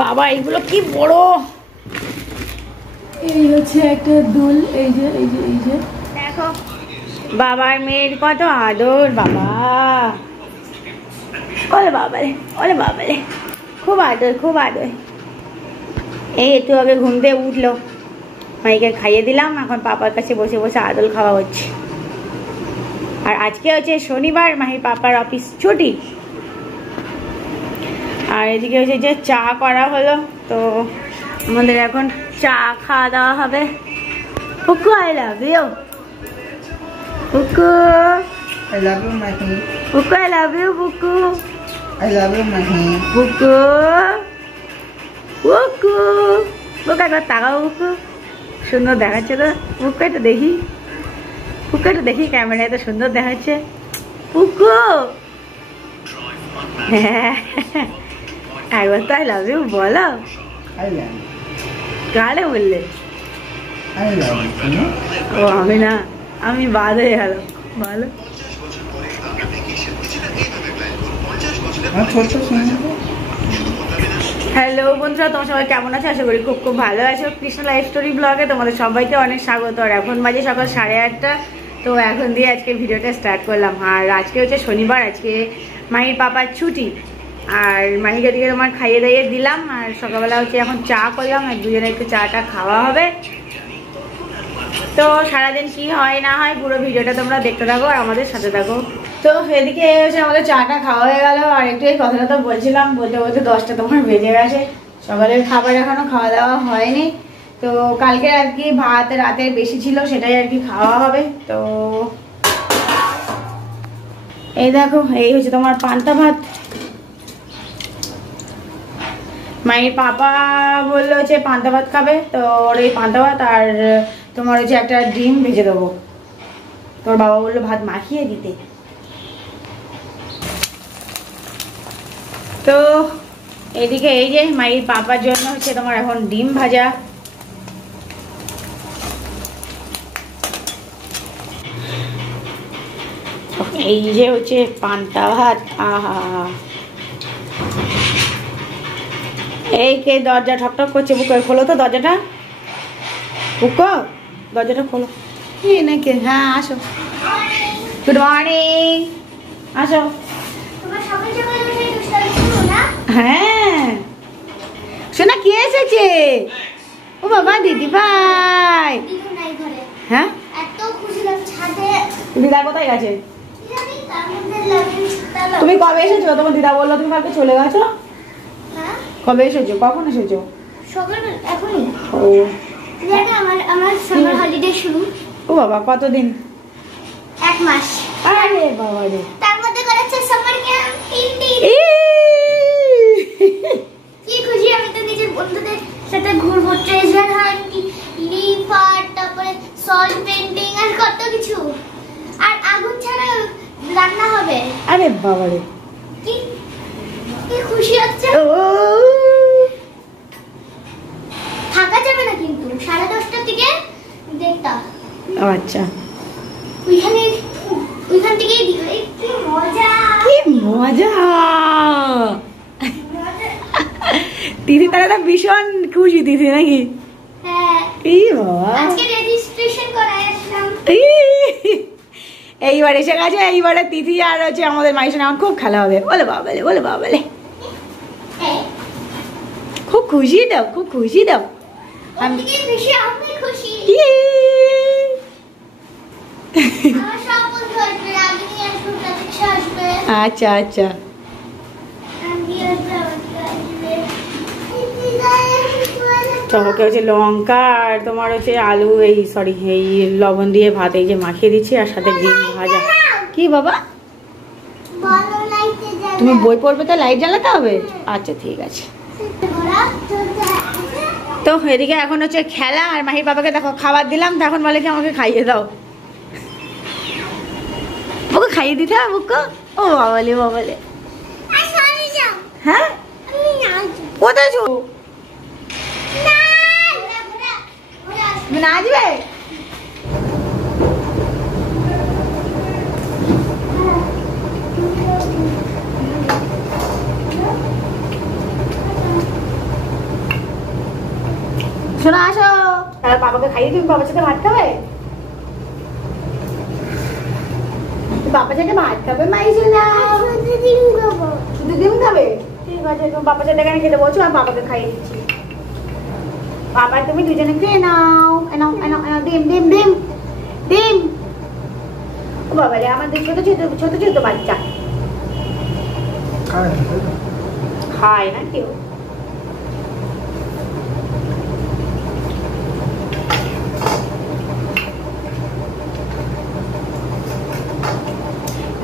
বাবা এগুলো কি বড়। এই হচ্ছে একটা দুল। এই যে এই যে এই যে দেখো বাবার মেয়ের কত আদর। বাবা ওরে বাবারে, ওরে বাবারে, খুব আদর খুব আদর। এই একটু আগে ঘুম থেকে উঠলো, মাইকে খাইয়ে দিলাম, এখন পাপার কাছে বসে বসে আদর খাওয়া হচ্ছে। আর আজকে হচ্ছে শনিবার, মাহির পাপার অফিস ছুটি। আর এদিকে হচ্ছে যে চা করা হলো, তো আমাদের এখন চা খাওয়া দাওয়া হবে। Puku I love you, Puku I love you, Mahi. Puku I love you, Puku I love you, Mahi. Puku Puku Puku একবার তাকাও, পুকু সুন্দর দেখাচ্ছে তো। পুকু একটু দেখি, পুকু একটু দেখি, ক্যামেরায় তো সুন্দর দেখাচ্ছে পুকু। হ্যাঁ একবার তো আই লাভ ইউ বলো। I love you. কারে বললে? I love you. ও আমি না, আমি বাদ হয়ে গেল। ভালো আমার ছোট্ট শুনে হ্যালো বন্ধুরা, তোমার সবাই কেমন আছো? আশা করি খুব খুব ভালো আছো। কৃষ্ণ লাইফ স্টোরি ব্লগে তোমাদের সবাইকে অনেক স্বাগত। আর এখন বাজে সকাল 8:30। তো এখন দিয়ে আজকে ভিডিওটা স্টার্ট করলাম। আর আজকে হচ্ছে শনিবার, আজকে মাহির পাপার ছুটি। আর মাহিকে দিকে তোমার খাইয়ে দাইয়ে দিলাম। আর সকালবেলা হচ্ছে এখন চা করলাম, আর দুজনে একটু চাটা খাওয়া হবে। তো সারাদিন কি হয় না হয় পুরো ভিডিওটা তোমরা দেখতে থাকো আর আমাদের সাথে থাকো। তো এদিকে হচ্ছে আমাদের চাটা খাওয়া হয়ে গেল। আর একটু এই কথাটা তো বলছিলাম, বলতে বলতে 10টা তোমার বেজে গেছে। সকালের খাবার এখনো খাওয়া দাওয়া হয়নি। তো কালকে আর কি ভাত রাতে বেশি ছিল, সেটাই আর কি খাওয়া হবে। তো এই দেখো, এই হচ্ছে তোমার পান্তা ভাত। মায়ের পাপা বললো হচ্ছে পান্তা ভাত খাবে, তো ওর এই পান্তা ভাত আর তোমার হচ্ছে একটা ডিম ভেজে দেবো। তোর বাবা বললো ভাত মাখিয়ে দিতে। তো এদিকে এই যে মায়ের পাপার জন্য হচ্ছে তোমার এখন ডিম ভাজা। এই যে হচ্ছে পান্তা ভাত। আহা, এই কে দরজা ঠকঠক করছে? বুকো খোলো তো দরজাটা, বুকো দরজাটা খোলো। কি নাকি? হ্যাঁ আসো, গুড মর্নিং, আসো। হ্যাঁ শোনা কে এসেছে? ও বাবা দিদি ভাই। হ্যাঁ দিদা কোথায় গেছে? তুমি কবে এসেছো? তোমার দিদা বললো তুমি কালকে চলে গেছো। কবে এসেছো? কখন এসেছো? এখনই। ও আমার সামার হলিডে শুরু। ও বাবা কতদিন? 1 মাস। আরে বাবা রে, তার মধ্যে করেছে সামার ক্যাম্প 3 দিন। কি খুশি, আমি তো নিজের বন্ধুদের সাথে ঘুরবো, ট্রেজার হান্ট, লিফ আর্ট, তারপরে সল্ট পেইন্টিং আর কত কিছু। আর আগুন ছাড়া রান্না হবে। আরে বাবা রে, কি কি খুশি হচ্ছে। থাকা যাবে না কিন্তু 10:30 থেকে দেখতা। আচ্ছা ওইখান থেকেই দিবে। কি মজা, কি মজা। দিদি তাহলে ভীষণ খুশি দিদি নাকি? হ্যাঁ এই বাবা, আজকে রেজিস্ট্রেশন করাই আসলাম। এইবার এসে গেছে। এইবারে তিথি আর হচ্ছে আমাদের মায়ের সঙ্গে আমার খুব খেলা হবে। বলে বাবালে, বলে বাবালে, খুব খুশি দাও, খুব খুশি দাও। আমি বেশি আমি খুশি। আমার সব বন্ধু আসবে, রাগিনী আসবে, প্রতীক্ষা আসবে। আচ্ছা আচ্ছা, চমকে হচ্ছে লঙ্কা আর তোমার হচ্ছে আলু, এই সরি এই লবণ দিয়ে ভাত এই যে মাখিয়ে দিচ্ছি, আর সাথে ডিম ভাজা। কি বাবা তুমি বই পড়বে তো লাইট জ্বালাতে হবে? আচ্ছা ঠিক আছে। তো এদিকে এখন হচ্ছে খেলা, আর মাহির বাবাকে দেখো খাবার দিলাম, তখন বলে কি আমাকে খাইয়ে দাও। ওকে খাইয়ে দিতে হবে বুকো। ও বাবালে বাবালে, হ্যাঁ কোথায় ছো? নাচবে? শোনা আসো, তাহলে বাবাকে খাইয়ে তুমি বাবার সাথে ভাত খাবে? বাবার সাথে ভাত খাবে মাইছে না? শুধু ডিম খাবে? ঠিক আছে, তুমি বাবার সাথে এখানে খেতে বলছো আর বাবাকে খাইয়ে দিচ্ছি। বাবা তুমি দুজনে খেয়ে নাও। নাও নাও নাও, ডিম ডিম ডিম ডিম। ও বাবা রে, আমার ছোট ছোট ছোট ছোট বাচ্চা খায় না কেউ।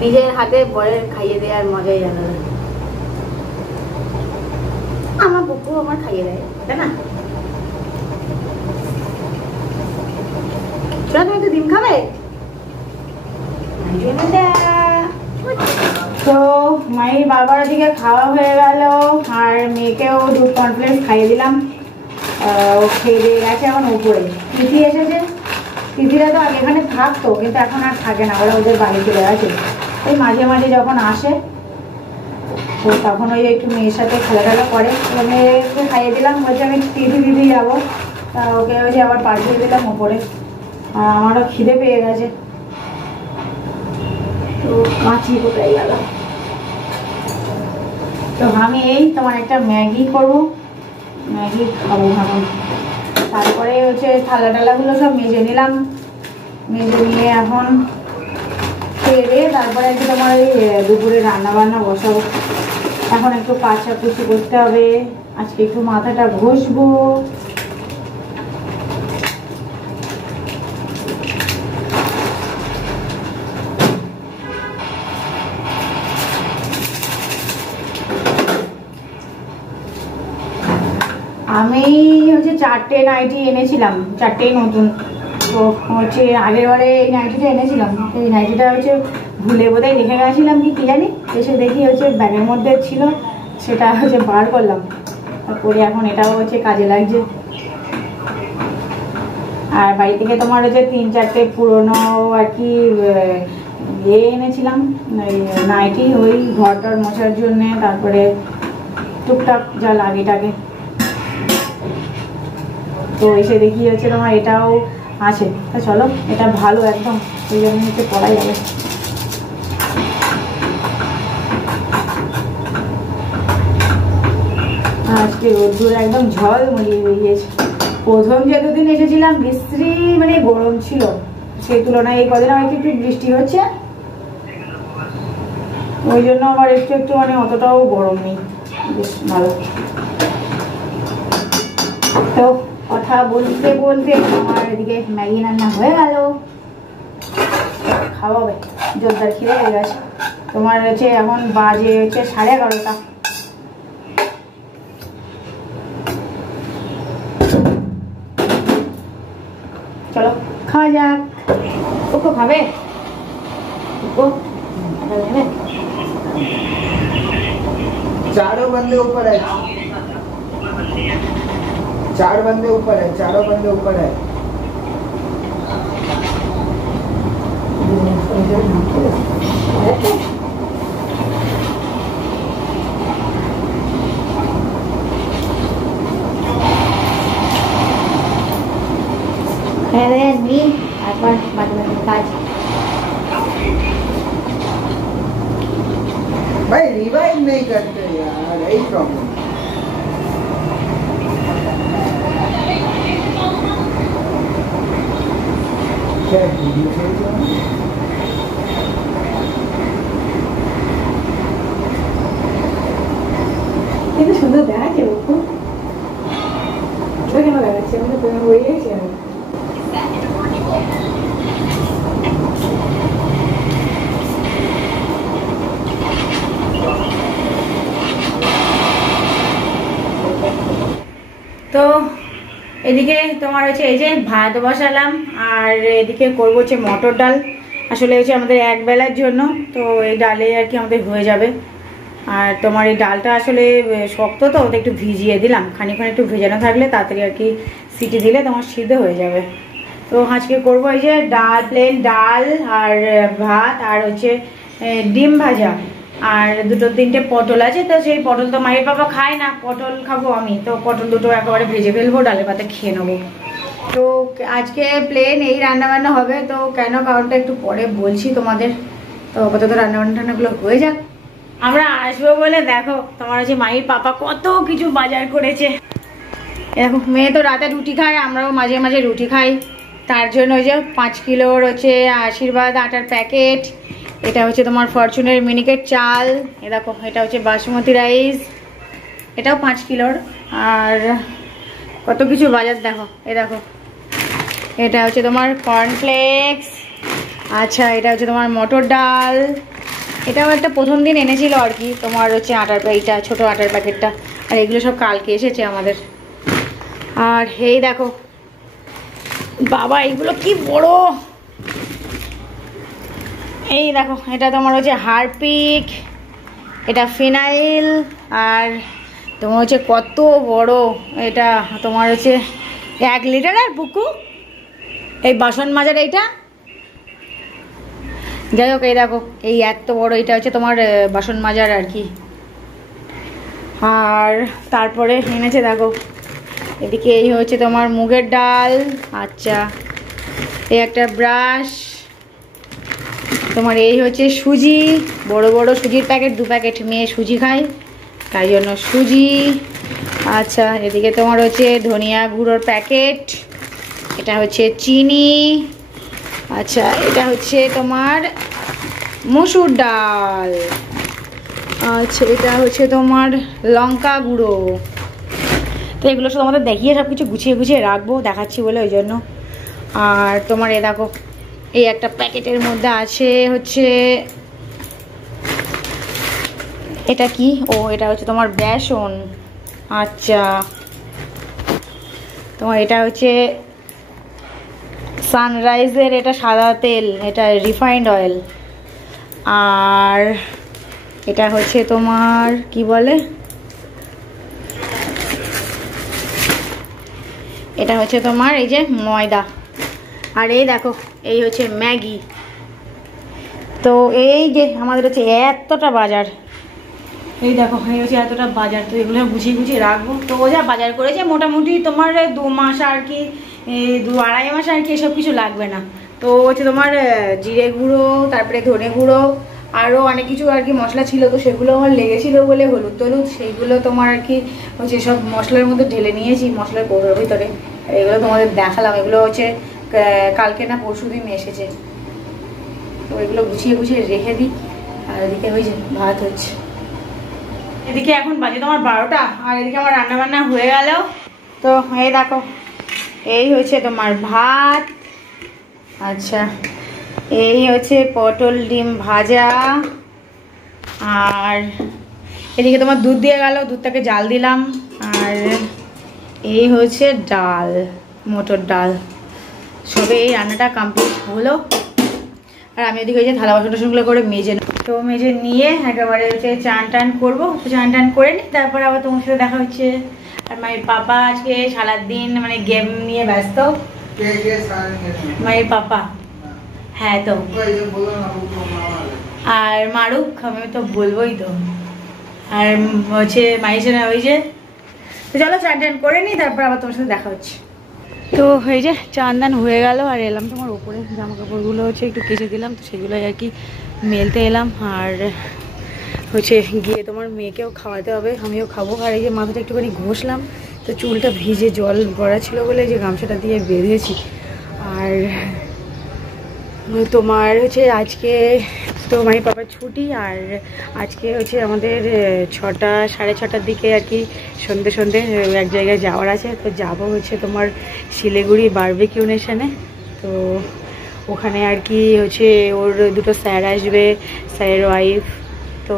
নিজের হাতে বরের খাইয়ে দেওয়ার মজাই আলাদা। আমার বুকু আমার খাইয়ে দেয়, তাই না? শোনা, তুমি তো ডিম খাবে? তো মায়ের বাবার দিকে খাওয়া হয়ে গেল আর মেয়েকেও দুধ কর্নফ্লেক্স খাইয়ে দিলাম। ও খেয়ে দিয়ে গেছে এখন উপরে। তিথি এসেছে, তিথিরা তো আগে এখানে থাকতো কিন্তু এখন আর থাকে না, ওরা ওদের বাড়ি চলে গেছে। ওই মাঝে মাঝে যখন আসে তো তখন ওই একটু মেয়ের সাথে খেলাধুলা করে। মেয়েকে খাইয়ে দিলাম, বলছে আমি তিথি দিদি যাবো, তা ওকে ওই যে আবার পাঠিয়ে দিলাম ওপরে। আর আমারও খিদে পেয়ে গেছে। তো কাঁচি কোথায় গেল? তো আমি এই তোমার একটা ম্যাগি করবো, ম্যাগি খাবো এখন। তারপরে হচ্ছে থালা টালাগুলো সব মেজে নিলাম, মেজে নিয়ে এখন খেয়ে দিয়ে তারপরে একটু তোমার এই দুপুরে রান্না বান্না বসাবো। এখন একটু কাচাকুচি করতে হবে, আজকে একটু মাথাটা ঘষবো। আমি হচ্ছে 4টে নাইটি এনেছিলাম, 4টেই নতুন। তো হচ্ছে আগের বারে এই নাইটিটা এনেছিলাম, এই নাইটিটা হচ্ছে ভুলে বোধহয় রেখে গেছিলাম কি জানি, এসে দেখি হচ্ছে ব্যাগের মধ্যে ছিল, সেটা হচ্ছে বার করলাম। তারপরে এখন এটাও হচ্ছে কাজে লাগছে। আর বাড়ি থেকে তোমার হচ্ছে 3-4টে পুরোনো আর কি এনেছিলাম নাইটি, ওই ঘরটার মোছার জন্যে, তারপরে টুকটাক যা লাগে টাকে। তো এসে দেখি হচ্ছে তোমার এটাও আছে। তা চলো, এটা ভালো একদম, সেই জন্য হচ্ছে পড়াই যাবে। আজকে রোদ্দুর একদম ঝল মরিয়ে বেরিয়েছে। প্রথম যে দুদিন এসেছিলাম বৃষ্টি মানে গরম ছিল, সেই তুলনায় এই কদিন আমার একটু বৃষ্টি হচ্ছে, ওই জন্য আবার একটু একটু মানে অতটাও গরম নেই, বেশ ভালো। তো কথা বলতে বলতে আমার এদিকে ম্যাগি রান্না হয়ে গেল, খাওয়াবে, জোরদার খিদে হয়ে গেছে। তোমার হচ্ছে এখন বাজে হচ্ছে 11:30। चलो खावा जाक। उसको खावे उसको चारों बंदे ऊपर है, 4 बंदे ऊपर है, चारों बंदे ऊपर है। भाई रिवाइव नहीं करते यार, यही प्रॉब्लम। क्या কিন্তু সুন্দর দেখাচ্ছে বুকু, কেন দেখাচ্ছে? আমি তো হয়ে গেছি। আমি তো এদিকে তোমার হচ্ছে এই যে ভাত বসালাম, আর এদিকে করবো হচ্ছে মটর ডাল। আসলে হচ্ছে আমাদের এক বেলার জন্য, তো এই ডালে আর কি আমাদের হয়ে যাবে। আর তোমার এই ডালটা আসলে শক্ত, তো ওটা একটু ভিজিয়ে দিলাম, খানিকক্ষণ একটু ভেজানো থাকলে তাড়াতাড়ি আর কি সিটি দিলে তোমার সিদ্ধ হয়ে যাবে। তো আজকে করবো এই যে ডাল, প্লেন ডাল আর ভাত, আর হচ্ছে ডিম ভাজা। আর 2-3টে পটল আছে, তো সেই পটল তো মায়ের বাবা খায় না, পটল খাবো আমি, তো পটল দুটো একেবারে ভেজে ফেলবো, ডালে ভাতে খেয়ে নেবো। তো আজকে প্লেন এই রান্নাবান্না হবে, তো কেন কারণটা একটু পরে বলছি তোমাদের। তো আপাতত রান্নাবান্নাগুলো হয়ে যাক। আমরা আসবো বলে দেখো তোমার হচ্ছে মায়ের পাপা কত কিছু বাজার করেছে। দেখো মেয়ে তো রাতে রুটি খায়, আমরাও মাঝে মাঝে রুটি খাই, তার জন্য ওই যে 5 কিলোর হচ্ছে আশীর্বাদ আটার প্যাকেট, এটা হচ্ছে তোমার ফরচুনের মিনিকেট চাল, এ দেখো এটা হচ্ছে বাসমতি রাইস, এটাও 5 কিলোর, আর কত কিছু বাজার দেখো। এ দেখো এটা হচ্ছে তোমার কর্নফ্লেক্স, আচ্ছা এটা হচ্ছে তোমার মটর ডাল, এটাও একটা প্রথম দিন এনেছিল আর কি তোমার হচ্ছে আটার, এইটা ছোটো আটার প্যাকেটটা, আর এগুলো সব কালকে এসেছে আমাদের। আর এই দেখো বাবা এইগুলো কি বড়, এই দেখো এটা তোমার হচ্ছে হারপিক, এটা ফিনাইল, আর তোমার হচ্ছে কত বড়, এটা তোমার হচ্ছে 1 লিটারের বুকু, এই বাসন মাজার এইটা, যাই হোক এই দেখো এই এত বড়, এটা হচ্ছে তোমার বাসন মাজার আর কি। আর তারপরে এনেছে দেখো এদিকে এই হচ্ছে তোমার মুগের ডাল, আচ্ছা এই একটা ব্রাশ, তোমার এই হচ্ছে সুজি, বড় বড় সুজির প্যাকেট, 2 প্যাকেট, মেয়ে সুজি খায় তাই জন্য সুজি, আচ্ছা এদিকে তোমার হচ্ছে ধনিয়া গুঁড়োর প্যাকেট, এটা হচ্ছে চিনি, আচ্ছা এটা হচ্ছে তোমার মসুর ডাল, আচ্ছা এটা হচ্ছে তোমার লঙ্কা গুঁড়ো। তো এগুলো সব তোমাদের দেখিয়ে সব কিছু গুছিয়ে গুছিয়ে রাখবো, দেখাচ্ছি বলে ওই জন্য। আর তোমার এ দেখো এই একটা প্যাকেটের মধ্যে আছে হচ্ছে এটা কি, ও এটা হচ্ছে তোমার বেসন, আচ্ছা তোমার এটা হচ্ছে সানরাইজের এটা সাদা তেল, এটা রিফাইন্ড অয়েল, আর এটা হচ্ছে তোমার কি বলে, এটা হচ্ছে তোমার এই যে ময়দা, আর এই দেখো এই হচ্ছে ম্যাগি। তো এই যে আমাদের হচ্ছে এতটা বাজার, এই দেখো এই হচ্ছে এতটা বাজার, তো এগুলো গুছিয়ে গুছিয়ে রাখবো। তো ও যা বাজার করেছে মোটামুটি তোমার 2 মাস আর কি, 2-2.5 মাস আর কি, এসব কিছু লাগবে না। তো হচ্ছে তোমার জিরে গুঁড়ো, তারপরে ধনে গুঁড়ো, আরও অনেক কিছু আর কি মশলা ছিল, তো সেগুলো আমার লেগেছিলো বলে হলুদ টলুদ সেইগুলো তোমার আর কি হচ্ছে সব মশলার মধ্যে ঢেলে নিয়েছি মশলার কৌটোর ভিতরে। এগুলো তোমাদের দেখালাম, এগুলো হচ্ছে কালকে না পরশু দিন এসেছে, তো এগুলো গুছিয়ে গুছিয়ে রেখে দিই। আর এদিকে ওই যে ভাত হচ্ছে, এদিকে এখন বাজে তোমার 12টা, আর এদিকে আমার রান্না বান্না হয়ে গেল। তো এই দেখো এই হচ্ছে তোমার ভাত, আচ্ছা এই হচ্ছে পটল ডিম ভাজা, আর এদিকে তোমার দুধ দিয়ে গেল, দুধটাকে জাল দিলাম, আর এই হচ্ছে ডাল, মটর ডাল, সবে এই রান্নাটা কমপ্লিট হলো। আর আমি এদিকে ওই যে থালা বাসন টাসনগুলো করে মেজে, তো মেজে নিয়ে একেবারে হচ্ছে চান টান করবো, তো চান টান করে নিই, তারপরে আবার তোমার সাথে দেখা হচ্ছে। আর মায়ের পাপা আজকে সারাদিন মানে গেম নিয়ে ব্যস্ত, মায়ের পাপা, হ্যাঁ তো আর মারুক, আমি তো বলবোই তো, আর হচ্ছে মায়ের জন্য ওই যে, তো চলো চান টান করে নিই, তারপর আবার তোমার সাথে দেখা হচ্ছে। তো এই যে চান দান হয়ে গেল, আর এলাম তোমার ওপরে জামা কাপড়গুলো হচ্ছে একটু কেচে দিলাম, তো সেগুলোই আর কি মেলতে এলাম। আর হচ্ছে গিয়ে তোমার মেয়েকেও খাওয়াতে হবে, আমিও খাবো। আর এই যে মাথাটা একটুখানি ঘষলাম, তো চুলটা ভিজে জল গড়া ছিল বলে যে গামছাটা দিয়ে বেঁধেছি। আর তোমার হচ্ছে আজকে তো মায়ের পাপার ছুটি, আর আজকে হচ্ছে আমাদের 6টা 6:30টার দিকে আর কি সন্ধে সন্ধে এক জায়গায় যাওয়ার আছে, তো যাবো হচ্ছে তোমার শিলিগুড়ি বারবিকিউ নেশনে। তো ওখানে আর কি হচ্ছে ওর 2টো স্যার আসবে, স্যারের ওয়াইফ, তো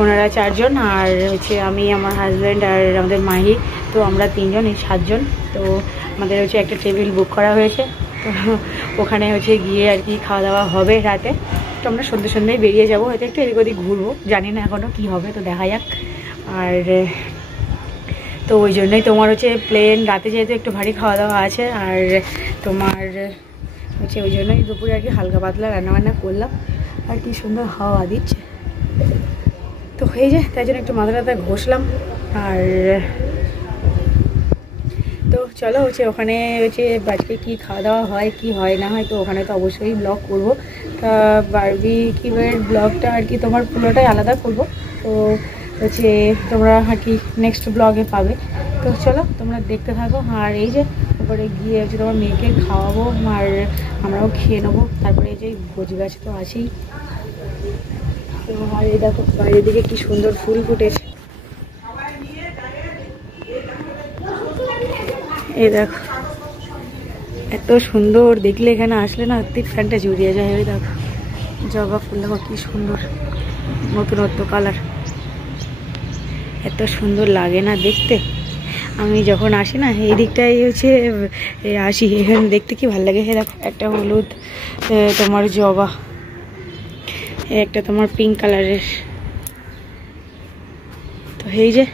ওনারা 4 জন, আর হচ্ছে আমি, আমার হাজব্যান্ড আর আমাদের মাহি, তো আমরা 3 জন, এই 7 জন। তো আমাদের হচ্ছে একটা টেবিল বুক করা হয়েছে, তো ওখানে হচ্ছে গিয়ে আর কি খাওয়া দাওয়া হবে রাতে। তো আমরা সন্ধ্যে সন্ধ্যায় বেরিয়ে যাবো, হয়তো একটু এদিক ওদিক ঘুরবো, জানি না এখনও কী হবে, তো দেখা যাক। আর তো ওই জন্যই তোমার হচ্ছে প্লেন রাতে যেহেতু একটু ভারী খাওয়া দাওয়া আছে, আর তোমার হচ্ছে ওই জন্যই দুপুরে আর কি হালকা পাতলা রান্নাবান্না করলাম। আর কি সুন্দর হাওয়া দিচ্ছে, এই যে তাই জন্য একটু মাথা ঘষলাম। আর তো চলো হচ্ছে ওখানে হচ্ছে আজকে কী খাওয়া দাওয়া হয় কি হয় না হয়, তো ওখানে তো অবশ্যই ব্লগ করব। তা বারবিকিউয়ের ব্লগটা আর কি তোমার পুরোটাই আলাদা করব, তো হচ্ছে তোমরা আর কি নেক্সট ব্লগে পাবে। তো চলো তোমরা দেখতে থাকো। আর এই যে তারপরে গিয়ে হচ্ছে তোমার মেয়েকে খাওয়াবো আর আমরাও খেয়ে নেবো। তারপরে এই যে ভোজি গাছ তো আছেই। তো আর এই দেখো বাইরের দিকে কি সুন্দর ফুল ফুটেছে, এই দেখো এত সুন্দর দেখলে, এখানে আসলে না ঠিক ফ্যানটা জুড়িয়ে যায়। ওই দেখো জবা ফুল দেখো কি সুন্দর, নতুনত্ব কালার, এত সুন্দর লাগে না দেখতে। আমি যখন আসি না এই দিকটাই হচ্ছে আসি, এখানে দেখতে কি ভালো লাগে। হ্যাঁ দেখো একটা হলুদ তোমার জবা, একটা তোমার পিঙ্ক কালারের। তো এই যে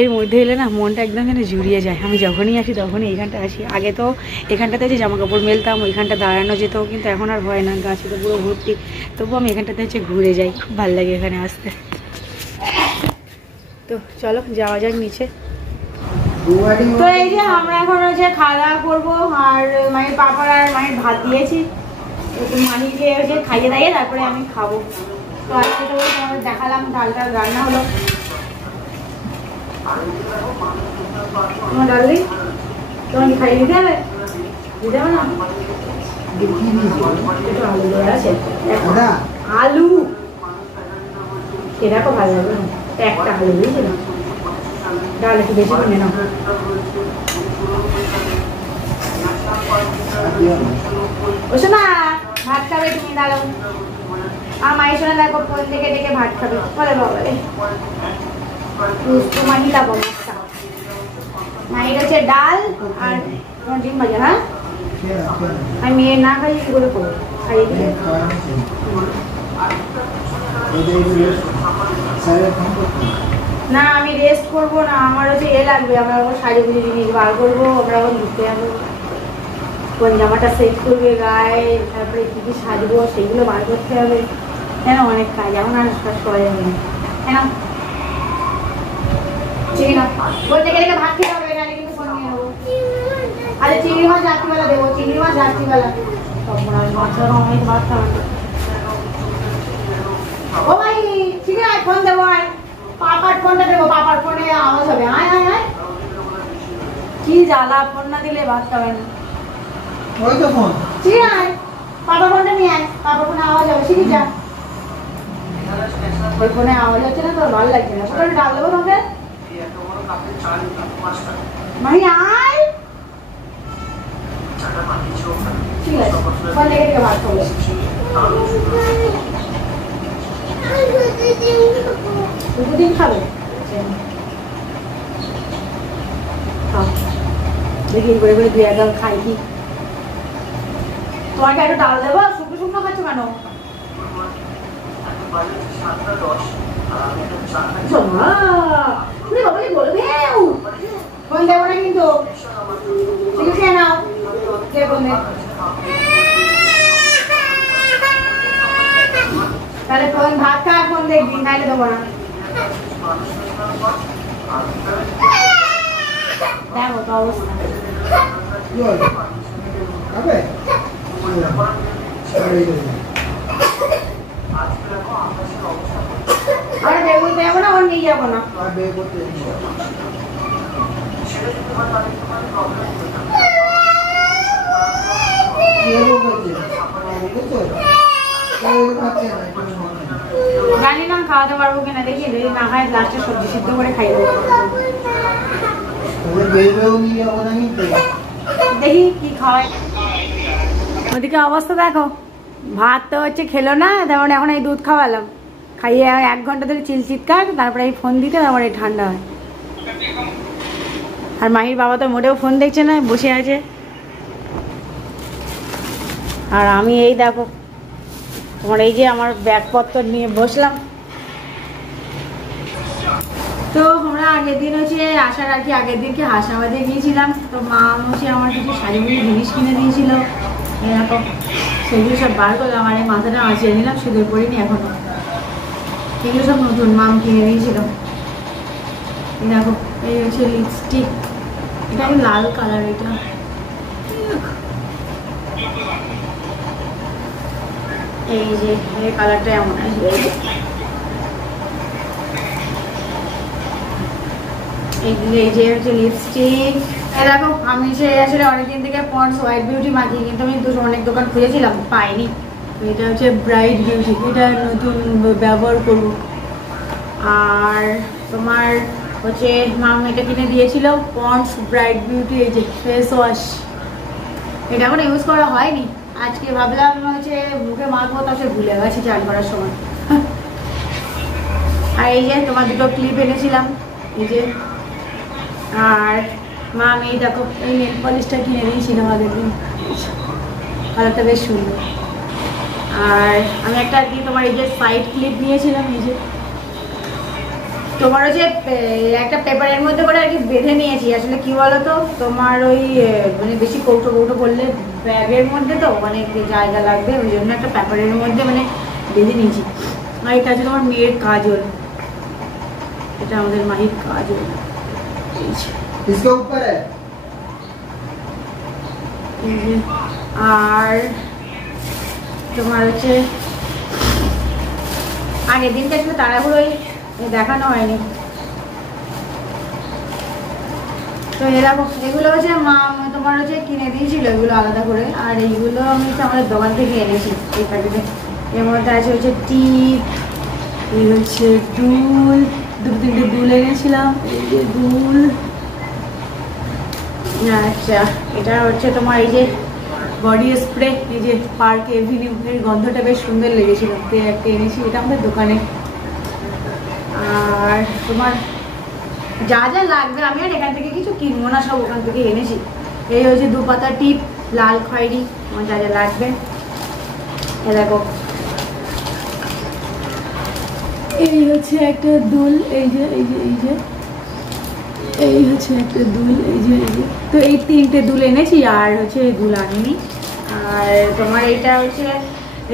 এর মধ্যে এলে না মনটা একদম যেন জুড়িয়ে যায়। আমি যখনই আসি তখনই এইখানটা আসি। আগে তো এখানটাতে যে জামা কাপড় মেলতাম ওইখানটা দাঁড়ানো যেত, কিন্তু এখন আর হয় না, গাছে তো পুরো ভর্তি। তবুও আমি এখানটাতে হচ্ছে ঘুরে যাই, খুব ভালো লাগে এখানে আসতে। তো চলো যাওয়া যাক নিচে। তো এই যে আমরা এখন হচ্ছে খাওয়া দাওয়া করবো। আর মায়ের পাপার আর মায়ের ভাত দিয়েছি, মাহিকে হচ্ছে খাইয়ে দাইয়ে তারপরে আমি খাবো। তো আজকে তো তোমাদের দেখালাম ডালটা রান্না হলো। তোমার ডালি তোমার কি খাইয়ে দিতে হবে? দিতে হবে না? আলু দেওয়া আছে, আলু সেটা খুব ভালো লাগবে। একটা আলু বুঝছি না, ডাল একটু বেশি কিনে নাও। ওসো না ভাত খাবে তুমি, দাঁড়াও। আর মায়ের সঙ্গে দেখো ফোন থেকে ডেকে ভাত খাবে, বলে বাবা রে মাহিলা বমস্তা। মায়ের হচ্ছে ডাল আর তোমার ডিম ভাজা। হ্যাঁ আমি মেয়ে না খাইয়ে কি করে করবো, খাইয়ে দিলে না। আমি রেস্ট করবো না, আমার হচ্ছে এ লাগবে, আমরা শাড়ি বুঝে জিনিস বার করবো, আমরা ঘুরতে যাবো, কোন জামাটা সেট করবে গায়ে, তারপরে কী কী সাজবো সেগুলো বার করতে হবে। কেন অনেক কাজ, এখন আর করা যাবে না। কেন চিংড়ি না বলতে গেলে ভাত খেতে হবে, নাহলে কিন্তু ফোন নিয়ে নেবো। আরে চিংড়ি মাছ রাত্রিবেলা দেবো, চিংড়ি মাছ রাত্রিবেলা। তখন আমি মাছের অনেক ভাত খাবে। ও ভাই ঠিক আছে ফোন দেবো, আয় পাপার ফোনটা দেবো, পাপার ফোনে আওয়াজ হবে। আয় আয় আয় কি জ্বালা, ফোন না দিলে ভাত খাবে না। ওই তো ফোন, ঠিক আছে পাপার ফোনটা নিয়ে আয়, পাপার ফোনে আওয়াজ হবে। শিখে যা, ওই ফোনে আওয়াজ হচ্ছে না, তোর ভালো লাগছে না। ওটা ডাল দেবো তোমাকে। মাহি আয়, ঠিক আছে ফোন লেগে থেকে ভাত খাবো। দুদিন খাবে দেখি করে করে দুই একগাল খাই কি। তোমাকে একটু ডাল দেবো, শুকনো শুকনো খাচ্ছ কেন? ফোন দেবো না কিন্তু, ঠিক আছে নাও কে ফোনে। তাহলে ফোন ভাত খা, ফোন দেখবি, নাইলে দেবো না। দেখো তো অবস্থা। আরে বেগুন দেবো না, ওর নিয়ে যাবো না। জানি না খাওয়াতে পারবো কিনা, দেখি যদি না হয় লাস্টে সবজি সিদ্ধ করে খাইয়ে দেবো। দেখি কি খাওয়ায়। ওদিকে অবস্থা দেখো, ভাত তো হচ্ছে খেলো না, তেমন এখন এই দুধ খাওয়ালাম, খাইয়ে 1 ঘন্টা ধরে চিলচিৎকার, তারপরে এই ফোন দিতে তারপরে ঠান্ডা হয়। আর মাহির বাবা তো মোটেও ফোন দেখছে না, বসে আছে। আর আমি এই দেখো তোমার এই যে আমার ব্যাগপত্র নিয়ে বসলাম। তো আমরা আগের দিন হচ্ছে আসার আর কি আগের দিনকে হাসাবাদে গিয়েছিলাম। তো মা হচ্ছে আমার কিছু সাজুগুলি জিনিস কিনে দিয়েছিল, এরকম সেগুলো সব বার করলাম। আর এই মাথাটা আঁচিয়ে নিলাম, শুধু পড়িনি এখনো। এগুলো সব নতুন, মাম কিনে দিয়েছিল। দেখো এই হচ্ছে লিপস্টিক, এটা লাল কালার, এটা এই যে এই কালারটা এমন আসবে। এই যে হচ্ছে লিপস্টিক। দেখো আমি সে আসলে অনেকদিন থেকে পন্ডস হোয়াইট বিউটি মাখি, কিন্তু আমি অনেক দোকান খুঁজেছিলাম, পাইনি। এটা হচ্ছে ব্রাইট বিউটি, এটা নতুন ব্যবহার করব। আর তোমার হচ্ছে মাম এটা কিনে দিয়েছিল পন্ডস ব্রাইট বিউটি, এই যে ফেস ওয়াশ। এটা এখন ইউজ করা হয়নি, আজকে ভাবলাম হচ্ছে মুখে মাখবো, তারপরে ভুলে গেছি চান করার সময়। আর এই যে তোমার দুটো ক্লিপ এনেছিলাম, এই যে। আর মাম এই দেখো এই নেল পলিশটা কিনে দিয়েছিলাম আগের দিন, কালারটা বেশ সুন্দর। আর আমি একটা আর কি তোমার এই যে সাইড ক্লিপ নিয়েছিলাম, এই যে তোমার হচ্ছে একটা পেপারের মধ্যে করে আর কি বেঁধে নিয়েছি। আসলে কি বলতো, তোমার ওই মানে বেশি কৌটো কৌটো করলে ব্যাগের মধ্যে তো অনেক জায়গা লাগবে, ওই জন্য একটা পেপারের মধ্যে মানে বেঁধে নিয়েছি। আর এটা হচ্ছে তোমার মেয়ের কাজল, এটা আমাদের মাহির কাজল। আর তোমার হচ্ছে আগের দিনটা একটু তাড়াহুড়োই দেখানো হয়নি। তো এরকম এগুলো হচ্ছে মা তোমার হচ্ছে কিনে দিয়েছিল, এগুলো আলাদা করে। আর এইগুলো আমি হচ্ছে আমাদের দোকান থেকে এনেছি এই প্যাকেটে। এর মধ্যে আছে হচ্ছে টিপ, এই হচ্ছে দুল, দুটো তিনটে দুল এনেছিলাম, এই যে দুল। আচ্ছা এটা হচ্ছে তোমার এই যে বডি স্প্রে, এই যে পার্ক এভিনিউ, এর গন্ধটা বেশ সুন্দর লেগেছিল, একটা এনেছি, এটা আমাদের দোকানে। আর তোমার যা যা লাগবে আমি আর এখান থেকে কিছু কিনবো না, সব ওখান থেকে এনেছি। এই হচ্ছে 2 পাতা টিপ, লাল খয়েরি, আমার যা যা লাগবে। এ দেখো এই হচ্ছে একটা দুল, এই যে এই যে এই যে এই হচ্ছে একটা দুল, এই যে এই যে। তো এই 3টে দুল এনেছি, আর হচ্ছে এই দুল আনিনি। আর তোমার এইটা হচ্ছে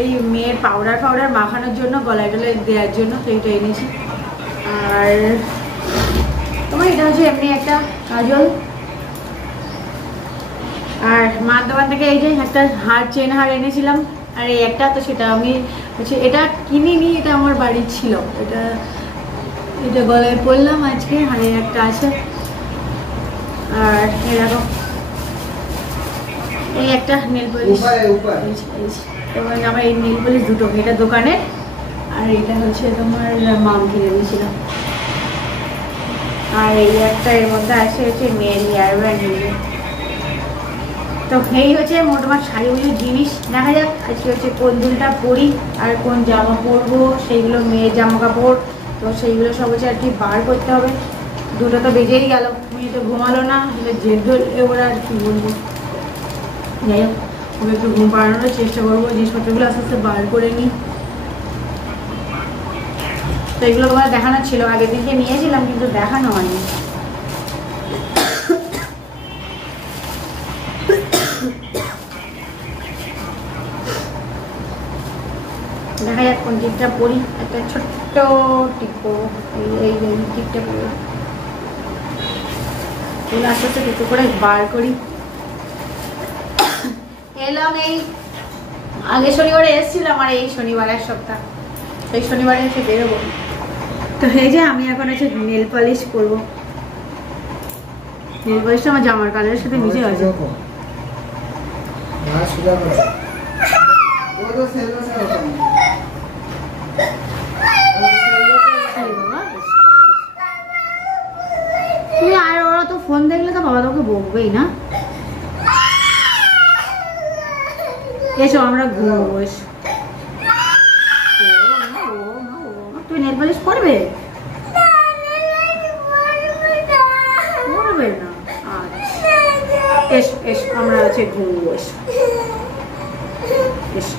এই মেয়ের পাউডার ফাউডার মাখানোর জন্য, গলায় টলায় দেওয়ার জন্য, তো এইটা এনেছি। আর তোমার এটা হচ্ছে এমনি একটা কাজল। আর মার দোকান থেকে এই যে একটা হার, চেন হার এনেছিলাম। আর এই একটা, তো সেটা আমি হচ্ছে এটা কিনিনি, এটা আমার বাড়ির ছিল, এটা এটা গলায় পরলাম আজকে, হারে একটা আছে। আর এরকম এই একটা নেল পলিশ, তোমার আমার এই নেল পলিশ দুটো, এটা দোকানে। আর এটা হচ্ছে তোমার মাম কিনে দিয়েছিলাম। আর এই একটা এর মধ্যে আছে হচ্ছে মেয়ের হেয়ার ব্যান্ড। তো এই হচ্ছে মোটামুটি শাড়িগুলোর জিনিস। দেখা যাক আজকে হচ্ছে কোন দুলটা পরি আর কোন জামা পরবো, সেইগুলো মেয়ের জামা কাপড়, তো সেইগুলো সব হচ্ছে আর কি বার করতে হবে। দুটো তো বেজেই গেল, মেয়ে তো ঘুমালো না, জেদ ধরলে ওরা আর কি বলবো। যাই হোক ওকে একটু ঘুম পাড়ানোর চেষ্টা করবো, জিনিসপত্রগুলো আস্তে আস্তে বার করে নিই। তো এগুলো তোমার দেখানো ছিল, আগের দিনকে নিয়েছিলাম কিন্তু দেখানো হয়নি। দেখা যাক কোন টিপটা পরি, একটা ছোট্ট টিপ পরবো, এই টিপটা পরবো। এগুলো আস্তে আস্তে একটু করে বার করি। এলাম এই আগের শনিবারে এসেছিলাম, আর এই শনিবার এক সপ্তাহ, এই শনিবারে এসে বেরোবো। তো এই যে আমি এখন হচ্ছে নেল পলিশ করবো। নেল পলিশটা আমার জামার কালারের সাথে মিশে আছে। আর ওরা তো ফোন দেখলে তো বাবা তোকে বকবেই না। এসো আমরা ঘুমবো, এসো। তুই নেল পলিশ করবে? করবে না? আচ্ছা এসো এসো আমরা হচ্ছে ঘুমবো, এসো এসো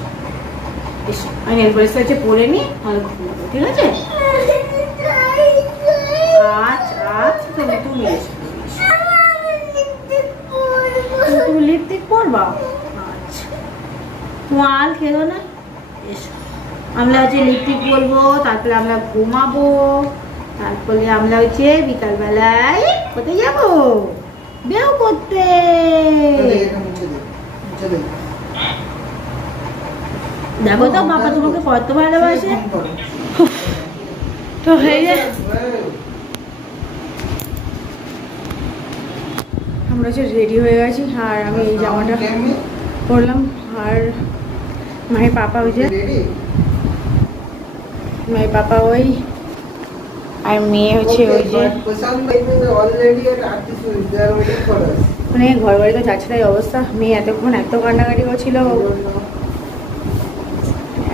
এসো। আমি নেল পলিশটা হচ্ছে পরে নি, আমি ঘুমবো, ঠিক আছে? আচ্ছা আচ্ছা তুমি এসো, তুমি লিপস্টিক পরবা? আচ্ছা মাল খেলো না, এসো আমরা হচ্ছে লিপস্টিক বলবো, তারপরে আমরা ঘুমাবো, তারপরে আমরা হচ্ছে বিকালবেলায় কোথায় যাবো? বেও করতে। দেখো তো বাবা তোমাকে কত ভালোবাসে। তো হয়ে যায় আমরা হচ্ছে রেডি হয়ে গেছি, আর আমি এই জামাটা পরলাম, আর মায়ের পাপা হয়েছে, মায়ের পাপা ওই, আর মেয়ে হচ্ছে ওই যে মানে ঘর বাড়িতে যাচ্ছে তাই অবস্থা। মেয়ে এতক্ষণ এত কান্নাকাটি করছিল,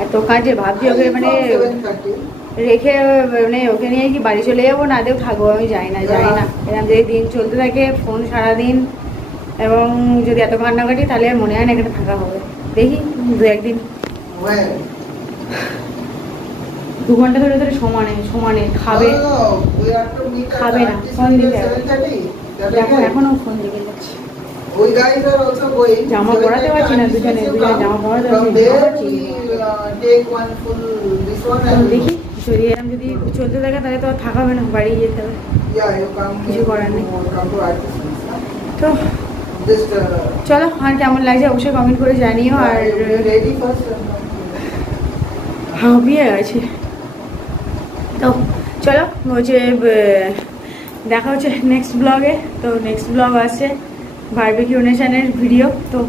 এত কাজে ভাবছি ওকে মানে রেখে মানে ওকে নিয়ে কি বাড়ি চলে যাবো না আদেও থাকবো, আমি যাই না এরকম যদি দিন চলতে থাকে ফোন সারাদিন, এবং যদি এত কান্নাকাটি তাহলে আর মনে হয় না এখানে থাকা হবে। দেখি দু একদিন 2 ঘন্টা ধরে ধরে সমানে খাবে না, ফোন দিতে দেখো এখনো ফোন দিকে যাচ্ছে। জামা পরাতে পারছি না, দুজনে জামা পরাতে পারছি। দেখি যদি এরকম যদি চলতে থাকে তাহলে তো থাকা হবে না, বাড়ি যেতে হবে, কিছু করার নেই। তো চলো, আর কেমন লাগছে অবশ্যই কমেন্ট করে জানিও। আর হাঁপিয়ে গেছে। তো চলো হচ্ছে দেখা হচ্ছে নেক্সট ব্লগে। তো নেক্সট ব্লগ আছে বারবিকিউ নেশনের ভিডিও। তো